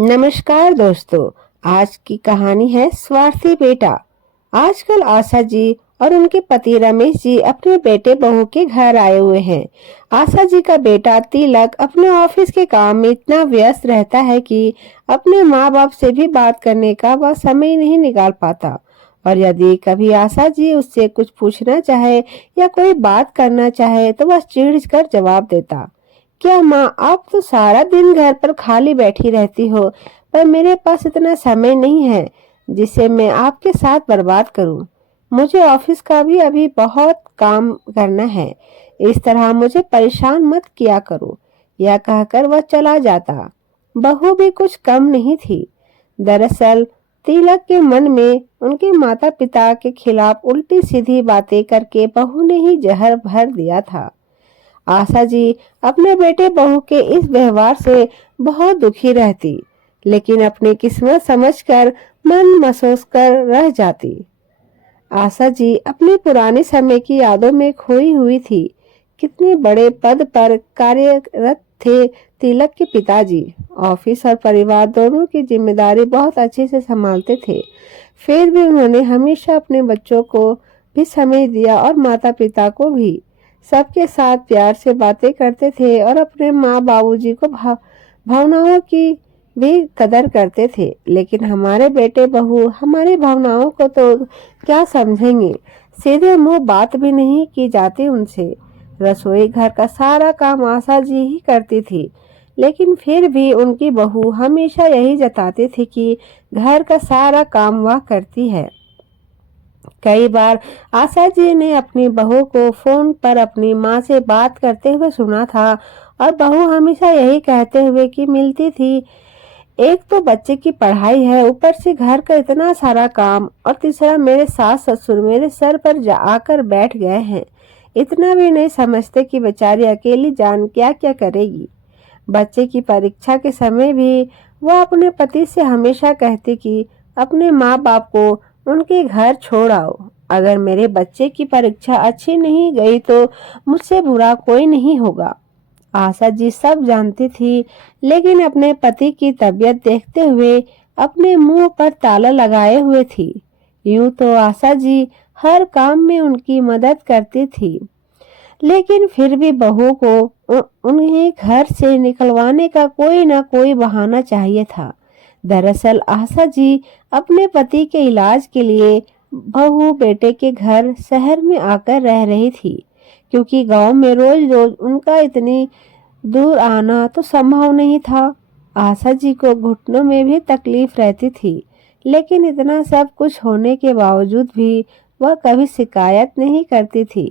नमस्कार दोस्तों। आज की कहानी है स्वार्थी बेटा। आजकल आशा जी और उनके पति रमेश जी अपने बेटे बहू के घर आए हुए हैं। आशा जी का बेटा तिलक अपने ऑफिस के काम में इतना व्यस्त रहता है कि अपने माँ बाप से भी बात करने का वह समय नहीं निकाल पाता। और यदि कभी आशा जी उससे कुछ पूछना चाहे या कोई बात करना चाहे तो वह चिढ़ कर जवाब देता, क्या माँ, आप तो सारा दिन घर पर खाली बैठी रहती हो, पर मेरे पास इतना समय नहीं है जिसे मैं आपके साथ बर्बाद करूं। मुझे ऑफिस का भी अभी बहुत काम करना है। इस तरह मुझे परेशान मत किया करो। यह कहकर वह चला जाता। बहू भी कुछ कम नहीं थी। दरअसल तिलक के मन में उनके माता पिता के खिलाफ उल्टी सीधी बातें करके बहू ने ही जहर भर दिया था। आशा जी अपने बेटे बहू के इस व्यवहार से बहुत दुखी रहती, लेकिन अपनी किस्मत समझकर मन महसूस कर रह जाती। आशा जी अपने पुराने समय की यादों में खोई हुई थी। कितने बड़े पद पर कार्यरत थे तिलक के पिताजी। ऑफिस और परिवार दोनों की जिम्मेदारी बहुत अच्छे से संभालते थे। फिर भी उन्होंने हमेशा अपने बच्चों को भी समय दिया और माता पिता को भी। सबके साथ प्यार से बातें करते थे और अपने माँ बाबूजी को भावनाओं की भी कदर करते थे। लेकिन हमारे बेटे बहू हमारी भावनाओं को तो क्या समझेंगे। सीधे मुंह बात भी नहीं की जाती उनसे। रसोई घर का सारा काम आशा जी ही करती थी, लेकिन फिर भी उनकी बहू हमेशा यही जताती थी कि घर का सारा काम वह करती है। कई बार आशा जी ने अपनी बहू को फोन पर अपनी माँ से बात करते हुए सुना था और बहू हमेशा यही कहते हुए कि मिलती थी, एक तो बच्चे की पढ़ाई है, ऊपर से घर का इतना सारा काम, और तीसरा मेरे सास ससुर मेरे सर पर आकर बैठ गए हैं। इतना भी नहीं समझते कि बेचारी अकेली जान क्या क्या करेगी। बच्चे की परीक्षा के समय भी वह अपने पति से हमेशा कहती कि अपने माँ बाप को उनके घर छोड़ आओ। अगर मेरे बच्चे की परीक्षा अच्छी नहीं गई तो मुझसे बुरा कोई नहीं होगा। आशा जी सब जानती थी, लेकिन अपने पति की तबीयत देखते हुए अपने मुंह पर ताला लगाए हुए थी। यूं तो आशा जी हर काम में उनकी मदद करती थी, लेकिन फिर भी बहू को उन्हें घर से निकलवाने का कोई ना कोई बहाना चाहिए था। दरअसल आशा जी अपने पति के इलाज के लिए बहू बेटे के घर शहर में आकर रह रही थी, क्योंकि गांव में रोज रोज उनका इतनी दूर आना तो संभव नहीं था। आशा जी को घुटनों में भी तकलीफ रहती थी, लेकिन इतना सब कुछ होने के बावजूद भी वह कभी शिकायत नहीं करती थी।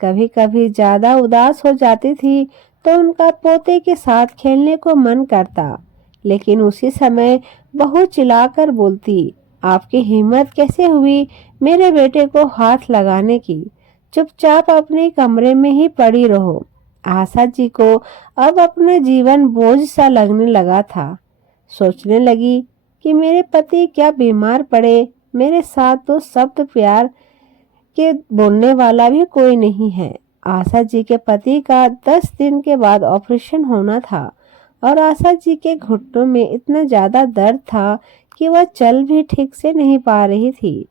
कभी कभी ज्यादा उदास हो जाती थी तो उनका पोते के साथ खेलने को मन करता, लेकिन उसी समय बहू चिल्लाकर बोलती, आपकी हिम्मत कैसे हुई मेरे बेटे को हाथ लगाने की? चुपचाप अपने कमरे में ही पड़ी रहो। आशा जी को अब अपना जीवन बोझ सा लगने लगा था। सोचने लगी कि मेरे पति क्या बीमार पड़े, मेरे साथ तो शब्द प्यार के बोलने वाला भी कोई नहीं है। आशा जी के पति का 10 दिन के बाद ऑपरेशन होना था और आशा जी के घुटनों में इतना ज्यादा दर्द था कि वह चल भी ठीक से नहीं पा रही थी।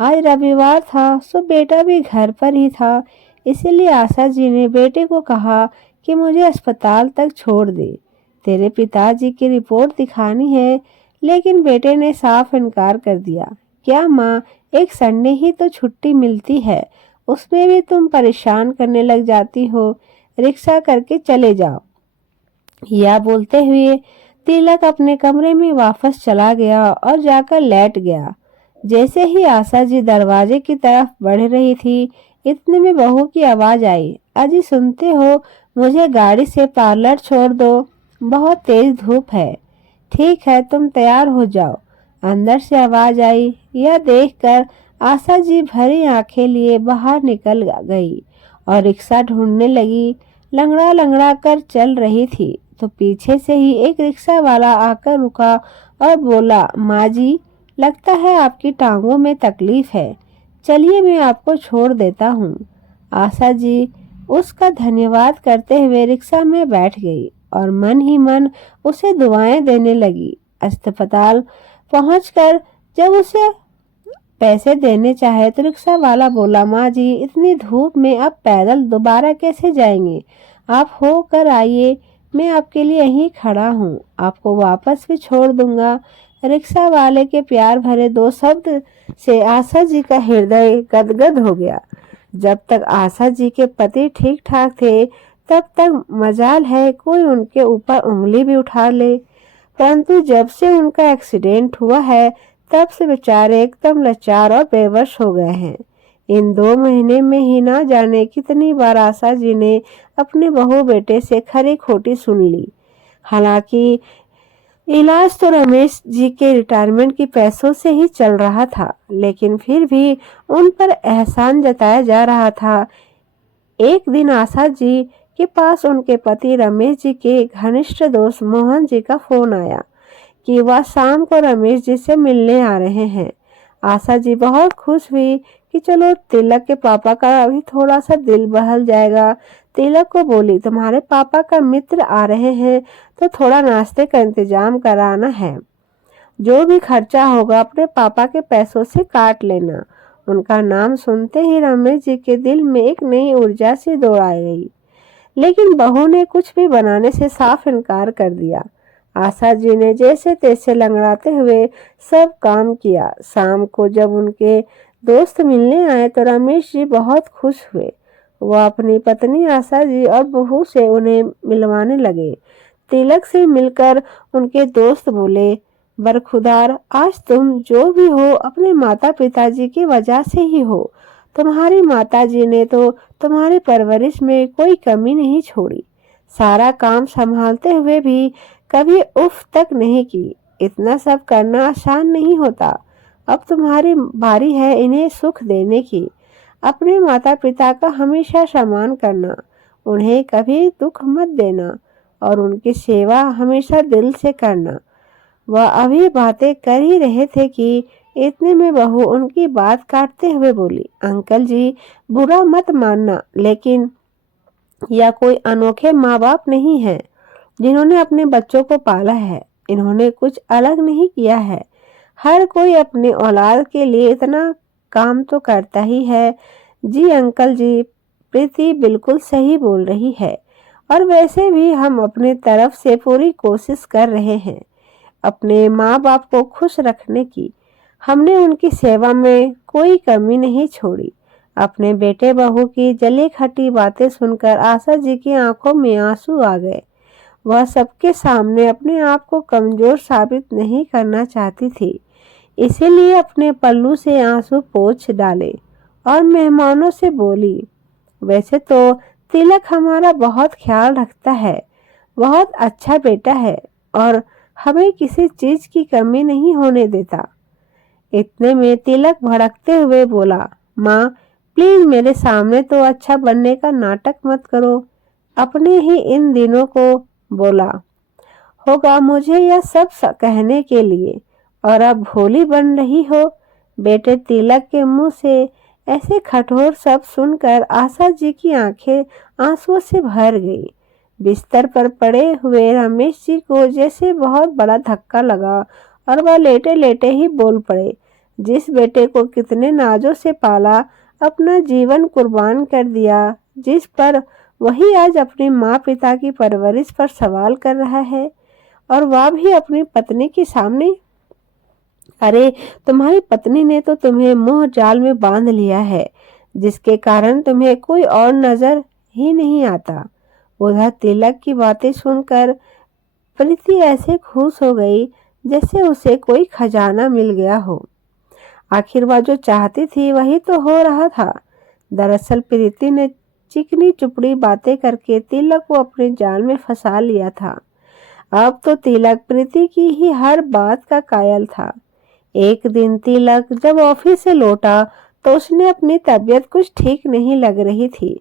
आज रविवार था, सो बेटा भी घर पर ही था। इसीलिए आशा जी ने बेटे को कहा कि मुझे अस्पताल तक छोड़ दे, तेरे पिताजी की रिपोर्ट दिखानी है। लेकिन बेटे ने साफ इनकार कर दिया। क्या माँ, एक संडे ही तो छुट्टी मिलती है, उसमें भी तुम परेशान करने लग जाती हो। रिक्शा करके चले जाओ। यह बोलते हुए तिलक अपने कमरे में वापस चला गया और जाकर लेट गया। जैसे ही आशा जी दरवाजे की तरफ बढ़ रही थी, इतने में बहू की आवाज आई, अजी सुनते हो, मुझे गाड़ी से पार्लर छोड़ दो, बहुत तेज धूप है। ठीक है, तुम तैयार हो जाओ, अंदर से आवाज आई। यह देखकर आशा जी भरी आंखें लिए बाहर निकल गई और रिक्शा ढूंढने लगी। लंगड़ा लंगड़ा कर चल रही थी तो पीछे से ही एक रिक्शा वाला आकर रुका और बोला, माँ जी, लगता है आपकी टांगों में तकलीफ है, चलिए मैं आपको छोड़ देता हूँ। आशा जी उसका धन्यवाद करते हुए रिक्शा में बैठ गई और मन ही मन उसे दुआएं देने लगी। अस्पताल पहुंचकर जब उसे पैसे देने चाहे तो रिक्शा वाला बोला, माँ जी इतनी धूप में अब पैदल दोबारा कैसे जाएंगे, आप होकर आइए, मैं आपके लिए यहीं खड़ा हूँ, आपको वापस भी छोड़ दूंगा। रिक्शा वाले के प्यार भरे दो शब्द से आशा जी का हृदय गदगद हो गया। जब तक आशा जी के पति ठीक ठाक थे तब तक मजाल है कोई उनके ऊपर उंगली भी उठा ले, परंतु जब से उनका एक्सीडेंट हुआ है तब से बेचारे एकदम लाचार और बेबस हो गए हैं। इन 2 महीने में ही ना जाने कितनी बार आशा जी ने अपने बहू बेटे से खरी खोटी सुन ली। हालांकि इलाज तो रमेश जी के रिटायरमेंट के पैसों से ही चल रहा था, लेकिन फिर भी उन पर एहसान जताया जा रहा था। एक दिन आशा जी के पास उनके पति रमेश जी के घनिष्ठ दोस्त मोहन जी का फोन आया कि वह शाम को रमेश जी से मिलने आ रहे हैं। आशा जी बहुत खुश हुई कि चलो तिलक के पापा का अभी थोड़ा सा दिल बहल जाएगा। तिलक को बोली, तुम्हारे पापा का मित्र आ रहे हैं तो थोड़ा नाश्ते का इंतजाम कराना है, जो भी खर्चा होगा अपने पापा के पैसों से काट लेना। उनका नाम सुनते ही रमेश जी के दिल में एक नई ऊर्जा सी दौड़ाई गई, लेकिन बहू ने कुछ भी बनाने से साफ इनकार कर दिया। आशा जी ने जैसे तैसे लंगड़ाते हुए सब काम किया। शाम को जब उनके दोस्त मिलने आए तो रमेश जी बहुत खुश हुए। वह अपनी पत्नी आशा जी और बहू से उन्हें मिलवाने लगे। तिलक से मिलकर उनके दोस्त बोले, बरखुदार आज तुम जो भी हो अपने माता पिताजी की वजह से ही हो। तुम्हारी माताजी ने तो तुम्हारी परवरिश में कोई कमी नहीं छोड़ी, सारा काम संभालते हुए भी कभी उफ तक नहीं की। इतना सब करना आसान नहीं होता। अब तुम्हारी बारी है इन्हें सुख देने की। अपने माता पिता का हमेशा सम्मान करना, उन्हें कभी दुख मत देना और उनकी सेवा हमेशा दिल से करना। वह अभी बातें कर ही रहे थे कि इतने में बहू उनकी बात काटते हुए बोली, अंकल जी बुरा मत मानना, लेकिन यह कोई अनोखे माँ बाप नहीं है जिन्होंने अपने बच्चों को पाला है। इन्होंने कुछ अलग नहीं किया है। हर कोई अपने औलाद के लिए इतना काम तो करता ही है। जी अंकल जी, प्रीति बिल्कुल सही बोल रही है और वैसे भी हम अपने तरफ से पूरी कोशिश कर रहे हैं अपने माँ बाप को खुश रखने की। हमने उनकी सेवा में कोई कमी नहीं छोड़ी। अपने बेटे बहू की जली खटी बातें सुनकर आशा जी की आंखों में आंसू आ गए। वह सबके सामने अपने आप को कमजोर साबित नहीं करना चाहती थी, इसीलिए अपने पल्लू से आंसू पोंछ डाले और मेहमानों से बोली, वैसे तो तिलक हमारा बहुत ख्याल रखता है, बहुत अच्छा बेटा है और हमें किसी चीज की कमी नहीं होने देता। इतने में तिलक भड़कते हुए बोला, माँ प्लीज मेरे सामने तो अच्छा बनने का नाटक मत करो। अपने ही इन दिनों को बोला होगा मुझे यह सब कहने के लिए और अब भोली बन रही हो। बेटे तिलक के मुंह से ऐसे कठोर शब्द सुनकर आशा जी की आंखें आंसुओं से भर गई। बिस्तर पर पड़े हुए रमेश जी को जैसे बहुत बड़ा धक्का लगा और वह लेटे लेटे ही बोल पड़े, जिस बेटे को कितने नाजों से पाला, अपना जीवन कुर्बान कर दिया, जिस पर वही आज अपने माँ पिता की परवरिश पर सवाल कर रहा है और वह भी अपनी पत्नी के सामने। अरे तुम्हारी पत्नी ने तो तुम्हें मोह जाल में बांध लिया है, जिसके कारण तुम्हें कोई और नजर ही नहीं आता। उधर तिलक की बातें सुनकर प्रीति ऐसे खुश हो गई जैसे उसे कोई खजाना मिल गया हो। आखिर वह जो चाहती थी वही तो हो रहा था। दरअसल प्रीति ने चिकनी चुपड़ी बातें करके तिलक को अपने जाल में फंसा लिया था। अब तो तिलक प्रीति की ही हर बात का कायल था। एक दिन तिलक जब ऑफिस से लौटा तो उसने अपनी तबीयत कुछ ठीक नहीं लग रही थी।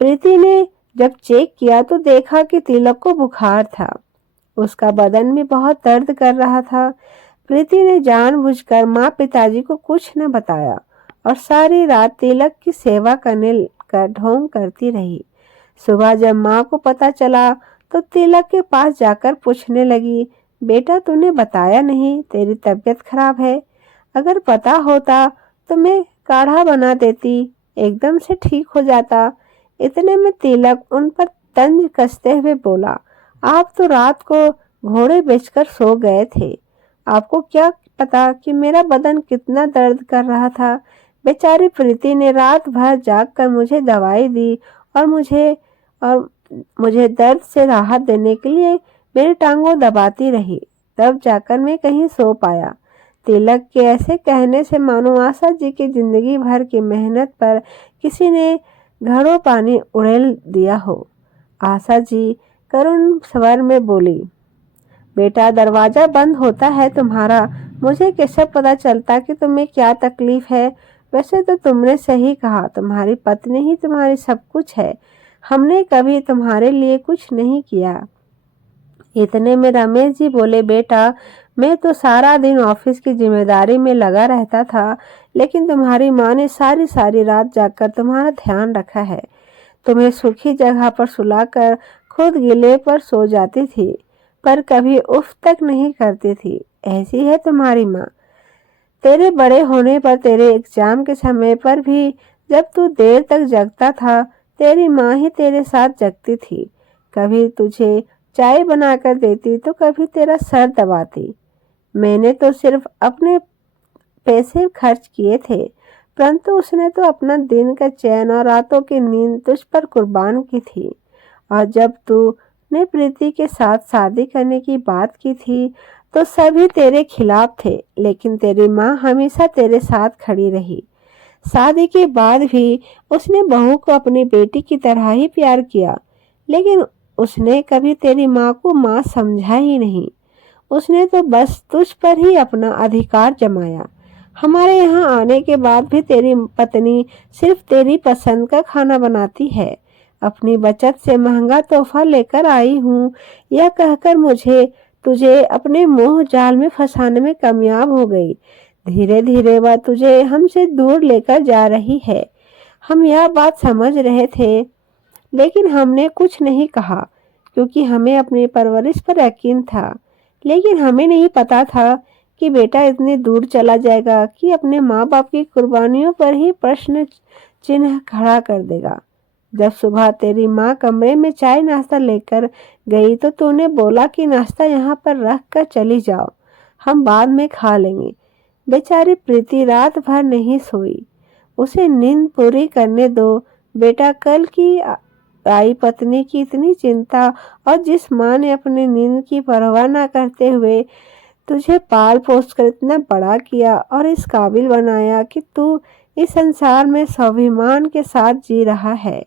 प्रीति ने जब चेक किया तो देखा कि तिलक को बुखार था। उसका बदन भी बहुत दर्द कर रहा था। प्रीति ने जानबूझकर माँ पिताजी को कुछ न बताया और सारी रात तिलक की सेवा करने का ढोंग करती रही। सुबह जब माँ को पता चला तो तिलक के पास जाकर पूछने लगी, बेटा तूने बताया नहीं तेरी तबीयत खराब है। अगर पता होता तो मैं काढ़ा बना देती, एकदम से ठीक हो जाता। इतने में तिलक उन पर तंज कसते हुए बोला, आप तो रात को घोड़े बेचकर सो गए थे। आपको क्या पता कि मेरा बदन कितना दर्द कर रहा था। बेचारी प्रीति ने रात भर जागकर मुझे दवाई दी और मुझे दर्द से राहत देने के लिए मेरी टांगों दबाती रही। तब जाकर मैं कहीं सो पाया। तिलक के ऐसे कहने से मानो आशा जी की जिंदगी भर की मेहनत पर किसी ने घड़ों पानी उड़ेल दिया हो। आशा जी करुण स्वर में बोली, बेटा दरवाजा बंद होता है तुम्हारा, मुझे कैसे पता चलता कि तुम्हें क्या तकलीफ है। वैसे तो तुमने सही कहा, तुम्हारी पत्नी ही तुम्हारी सब कुछ है। हमने कभी तुम्हारे लिए कुछ नहीं किया। इतने में रमेश जी बोले, बेटा मैं तो सारा दिन ऑफिस की जिम्मेदारी में लगा रहता था, लेकिन तुम्हारी माँ ने सारी सारी रात जागकर तुम्हारा ध्यान रखा है। तुम्हें सूखी जगह पर सुलाकर खुद गिले पर सो जाती थी, पर कभी उफ तक नहीं करती थी। ऐसी है तुम्हारी माँ। तेरे बड़े होने पर, तेरे एग्जाम के समय पर भी जब तू देर तक जगता था, तेरी माँ ही तेरे साथ जगती थी। कभी तुझे चाय बनाकर देती तो कभी तेरा सर दबाती। मैंने तो सिर्फ अपने पैसे खर्च किए थे, परंतु उसने तो अपना दिन का चैन और रातों की नींद तुझ पर कुर्बान की थी। और जब तूने प्रीति के साथ शादी करने की बात की थी तो सभी तेरे खिलाफ थे, लेकिन तेरी माँ हमेशा तेरे साथ खड़ी रही। शादी के बाद भी उसने बहू को अपनी बेटी की तरह ही प्यार किया, लेकिन उसने कभी तेरी माँ को माँ समझा ही नहीं। उसने तो बस तुझ पर ही अपना अधिकार जमाया। हमारे यहाँ आने के बाद भी तेरी पत्नी सिर्फ तेरी पसंद का खाना बनाती है। अपनी बचत से महंगा तोहफा लेकर आई हूँ, यह कहकर तुझे अपने मोह जाल में फंसाने में कामयाब हो गई। धीरे धीरे वह तुझे हमसे दूर लेकर जा रही है। हम यह बात समझ रहे थे, लेकिन हमने कुछ नहीं कहा, क्योंकि हमें अपनी परवरिश पर यकीन था। लेकिन हमें नहीं पता था कि बेटा इतनी दूर चला जाएगा कि अपने माँ बाप की कुर्बानियों पर ही प्रश्न चिन्ह खड़ा कर देगा। जब सुबह तेरी माँ कमरे में चाय नाश्ता लेकर गई तो तूने बोला कि नाश्ता यहाँ पर रख कर चली जाओ, हम बाद में खा लेंगे। बेचारी प्रीति रात भर नहीं सोई। उसे नींद पूरी करने दो बेटा। कल की आई पत्नी की इतनी चिंता, और जिस माँ ने अपनी नींद की परवाह न करते हुए तुझे पाल पोस कर इतना बड़ा किया और इस काबिल बनाया कि तू इस संसार में स्वाभिमान के साथ जी रहा है,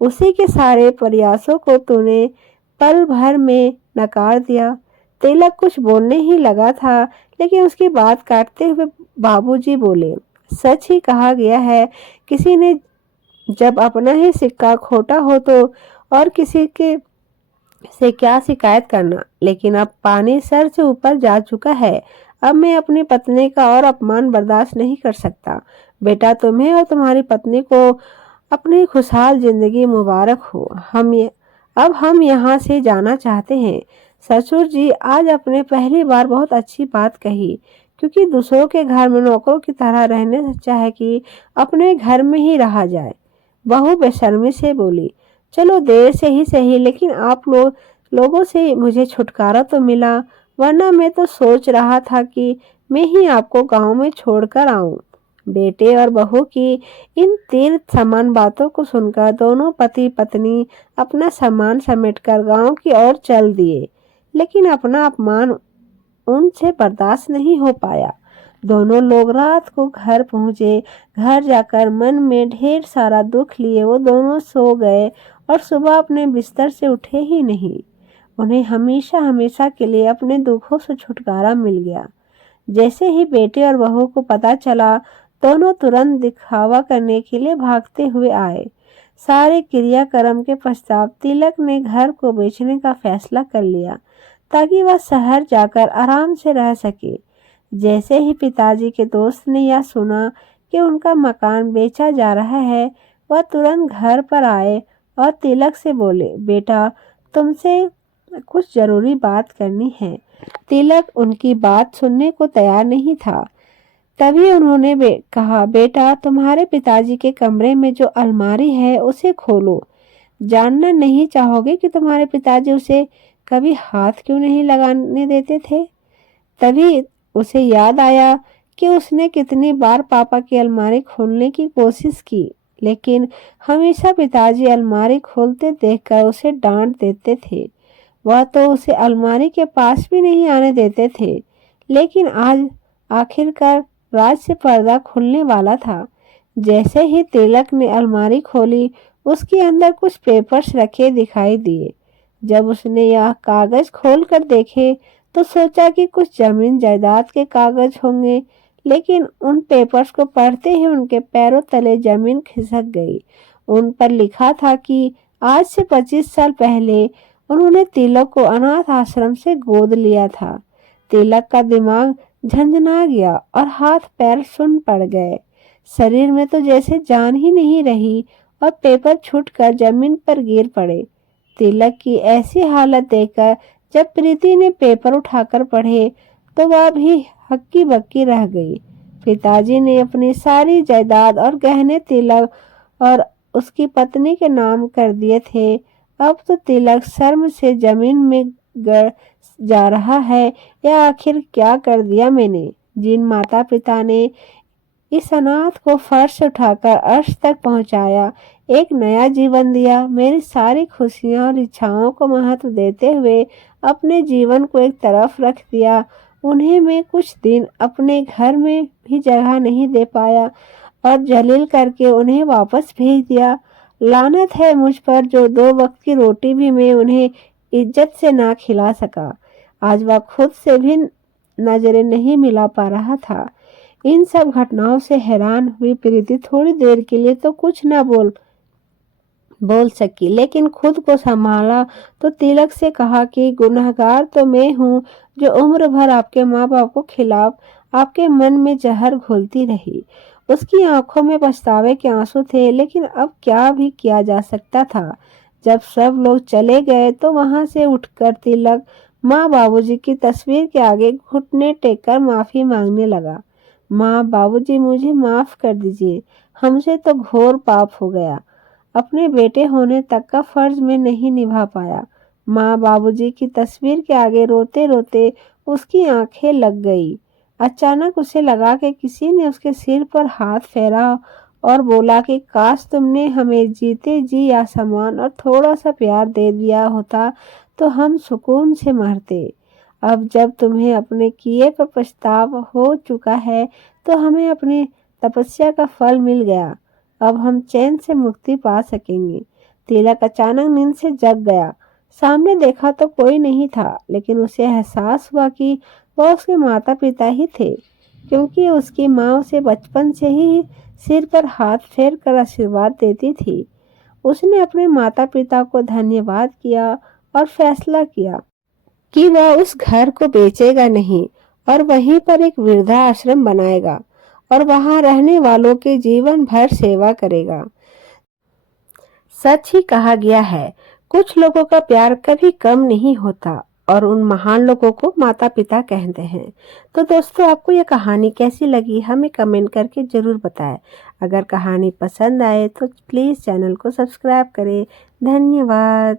उसी के सारे प्रयासों को तूने पल भर में नकार दिया। तिलक कुछ बोलने ही लगा था, लेकिन उसकी बात काटते हुए बाबूजी बोले, सच ही कहा गया है, किसी ने जब अपना ही सिक्का खोटा हो तो और किसी के से क्या शिकायत करना। लेकिन अब पानी सर से ऊपर जा चुका है। अब मैं अपनी पत्नी का और अपमान बर्दाश्त नहीं कर सकता। बेटा तुम्हें और तुम्हारी पत्नी को अपनी खुशहाल जिंदगी मुबारक हो। अब हम यहाँ से जाना चाहते हैं। ससुर जी आज अपने पहली बार बहुत अच्छी बात कही, क्योंकि दूसरों के घर में नौकरों की तरह रहने से अच्छा है कि अपने घर में ही रहा जाए। बहू बेशर्मी से बोली, चलो देर से ही सही, लेकिन आप लोगों से मुझे छुटकारा तो मिला, वरना मैं तो सोच रहा था कि मैं ही आपको गांव में छोड़कर आऊं। बेटे और बहू की इन तीर्थ समान बातों को सुनकर दोनों पति पत्नी अपना सामान समेटकर गांव की ओर चल दिए, लेकिन अपना अपमान उनसे बर्दाश्त नहीं हो पाया। दोनों लोग रात को घर पहुंचे। घर जाकर मन में ढेर सारा दुख लिए वो दोनों सो गए और सुबह अपने बिस्तर से उठे ही नहीं। उन्हें हमेशा हमेशा के लिए अपने दुखों से छुटकारा मिल गया। जैसे ही बेटे और बहू को पता चला, दोनों तुरंत दिखावा करने के लिए भागते हुए आए। सारे क्रियाक्रम के पश्चात तिलक ने घर को बेचने का फैसला कर लिया, ताकि वह शहर जाकर आराम से रह सके। जैसे ही पिताजी के दोस्त ने यह सुना कि उनका मकान बेचा जा रहा है, वह तुरंत घर पर आए और तिलक से बोले, बेटा तुमसे कुछ जरूरी बात करनी है। तिलक उनकी बात सुनने को तैयार नहीं था। तभी उन्होंने कहा, बेटा तुम्हारे पिताजी के कमरे में जो अलमारी है उसे खोलो। जानना नहीं चाहोगे कि तुम्हारे पिताजी उसे कभी हाथ क्यों नहीं लगाने देते थे? तभी उसे याद आया कि उसने कितनी बार पापा की अलमारी खोलने की कोशिश की, लेकिन हमेशा पिताजी अलमारी खोलते देखकर उसे डांट देते थे। वह तो उसे अलमारी के पास भी नहीं आने देते थे। लेकिन आज आखिरकार राज से पर्दा खुलने वाला था। जैसे ही तिलक ने अलमारी खोली, उसके अंदर कुछ पेपर्स रखे दिखाई दिए। जब उसने यह कागज खोलकर देखे तो सोचा कि कुछ जमीन जायदाद के कागज होंगे, लेकिन उन पेपर्स को पढ़ते ही उनके पैरों तले जमीन खिसक गई। उन पर लिखा था कि आज से 25 साल पहले उन्होंने तिलक को अनाथ आश्रम से गोद लिया था। तिलक का दिमाग झंझना गया और हाथ पैर सुन्न पड़ गए। शरीर में तो जैसे जान ही नहीं रही और पेपर छूटकर जमीन पर गिर पड़े। तिलक की ऐसी हालत देखकर जब प्रीति ने पेपर उठाकर पढ़े तो वह भी हक्की बक्की रह गई। पिताजी ने अपनी सारी जायदाद और गहने तिलक और उसकी पत्नी के नाम कर दिए थे। अब तो तिलक शर्म से जमीन में गड़ जा रहा है। या आखिर क्या कर दिया मैंने? जिन माता पिता ने इस अनाथ को फर्श उठाकर अर्श तक पहुंचाया, एक नया जीवन दिया, मेरी सारी खुशियां और इच्छाओं को महत्व देते हुए अपने जीवन को एक तरफ रख दिया, उन्हें मैं कुछ दिन अपने घर में भी जगह नहीं दे पाया और जलील करके उन्हें वापस भेज दिया। लानत है मुझ पर जो 2 वक्त की रोटी भी मैं उन्हें इज्जत से ना खिला सका। आज वह खुद से भी नजरें नहीं मिला पा रहा था। इन सब घटनाओं से हैरान हुई प्रीति थोड़ी देर के लिए तो कुछ ना बोल सकी, लेकिन खुद को संभाला तो तिलक से कहा कि गुनहगार तो मैं हूँ जो उम्र भर आपके माँ बाप को खिलाफ आपके मन में जहर घोलती रही। उसकी आंखों में पछतावे के आंसू थे, लेकिन अब क्या भी किया जा सकता था। जब सब लोग चले गए तो वहां से उठकर तिलक माँ बाबूजी की तस्वीर के आगे घुटने टेककर माफी मांगने लगा। माँ बाबूजी मुझे माफ कर दीजिए, हमसे तो घोर पाप हो गया। अपने बेटे होने तक का फर्ज मैं नहीं निभा पाया। माँ बाबूजी की तस्वीर के आगे रोते रोते उसकी आंखें लग गई। अचानक उसे लगा कि किसी ने उसके सिर पर हाथ फेरा और बोला कि काश तुमने हमें जीते जी या सम्मान और थोड़ा सा प्यार दे दिया होता तो हम सुकून से मरते। अब जब तुम्हें अपने किए पर पछतावा हो चुका है तो हमें अपनी तपस्या का फल मिल गया। अब हम चैन से मुक्ति पा सकेंगे। तिलक अचानक नींद से जग गया। सामने देखा तो कोई नहीं था, लेकिन उसे एहसास हुआ कि वह उसके माता पिता ही थे, क्योंकि उसकी माँ उसे बचपन से ही सिर पर हाथ फेर कर आशीर्वाद देती थी। उसने अपने माता पिता को धन्यवाद किया और फैसला किया कि वह उस घर को बेचेगा नहीं और वहीं पर एक वृद्धा आश्रम बनाएगा और वहां रहने वालों के जीवन भर सेवा करेगा। सच ही कहा गया है, कुछ लोगों का प्यार कभी कम नहीं होता और उन महान लोगों को माता पिता कहते हैं। तो दोस्तों, आपको यह कहानी कैसी लगी हमें कमेंट करके जरूर बताएं। अगर कहानी पसंद आए तो प्लीज चैनल को सब्सक्राइब करें। धन्यवाद।